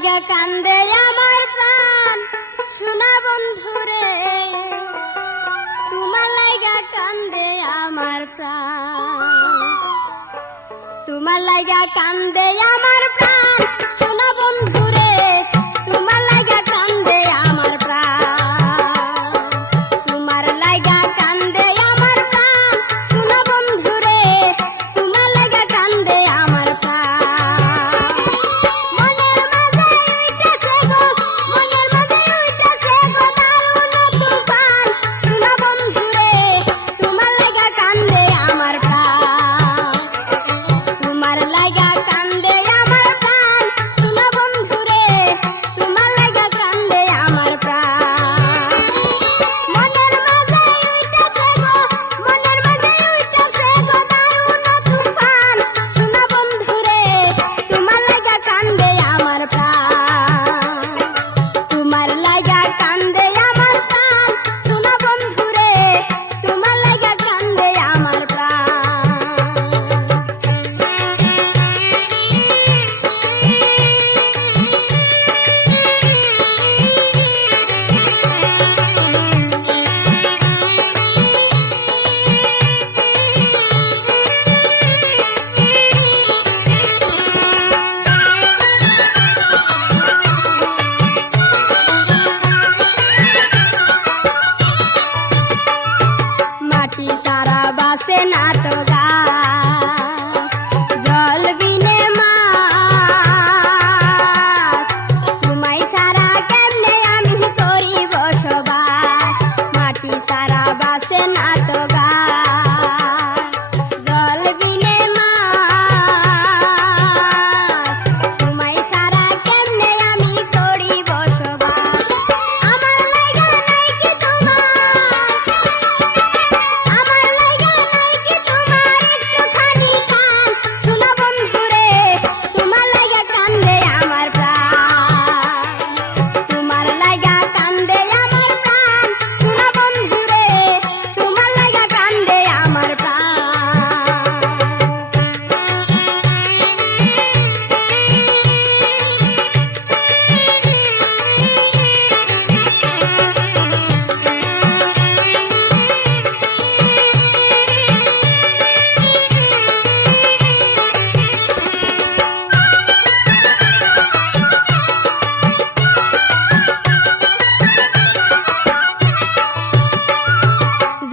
লাইগা কান্দে আমার প্রাণ সোনা বন্ধুরে, তোমার লাইগা কান্দে আমার প্রাণ, তোমার লাইগা কান্দে আমার প্রাণ সোনা বন্ধুরে, তোমার লাইগা কান্দে আমার প্রাণ, তোমার লাইগা কান্দে আমার প্রাণ সোনা বন্ধুরে, তোমার লাইগা কান্দে আমার প্রাণ। মনের মাঝে উইতাছে গো, মনের মাঝে উইতাছে গো দারুণ তুফান সোনা বন্ধুরে, তোমার লাইগা কান্দে আমার প্রাণ, তোমার লাইগা কান্দে আমার প্রাণ সোনা বন্ধুরে, তোমার লাইগা কান্দে আমার প্রাণ। মনের মাঝে উইতাছে গো, মনের মাঝে উইতাছে গো দারুণ তুফান সোনা বন্ধুরে, তোমার লাইগা কান্দে আমার প্রাণ, তোমার লাইগা কান্দে আমার প্রাণ সোনা বন্ধুরে, তোমার লাইগা কান্দে আমার প্রাণ। মাটি সারা বাসে না তো গাছ, জল বিনে মাছ, তোমায় সারা কেমনে আমি করি বসবাস। মাটি সারা বাসে না তো গাছ, জল বিনে মাছ, তোমায় সারা কেমনে আমি করি বসবাস। আমার লাইগা নাই কি তোমার, আমার লাইগা নাই কি তোমার একটুখানি কান সোনা বন্ধুরে, তোমার লাইগা কান্দে আমার প্রাণ, তোমার লাইগা কান্দে আমার প্রাণ সোনা বন্ধুরে, তোমার লাইগা কান্দে আমার প্রাণ।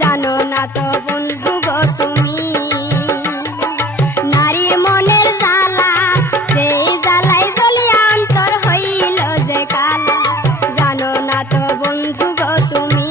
জানো না তো বন্ধু গো তুমি নারীর মনের জ্বালা, সেই জ্বালাই জ্বলিয়া অন্তর হইল যে কালা। জানো না তো বন্ধু গো তুমি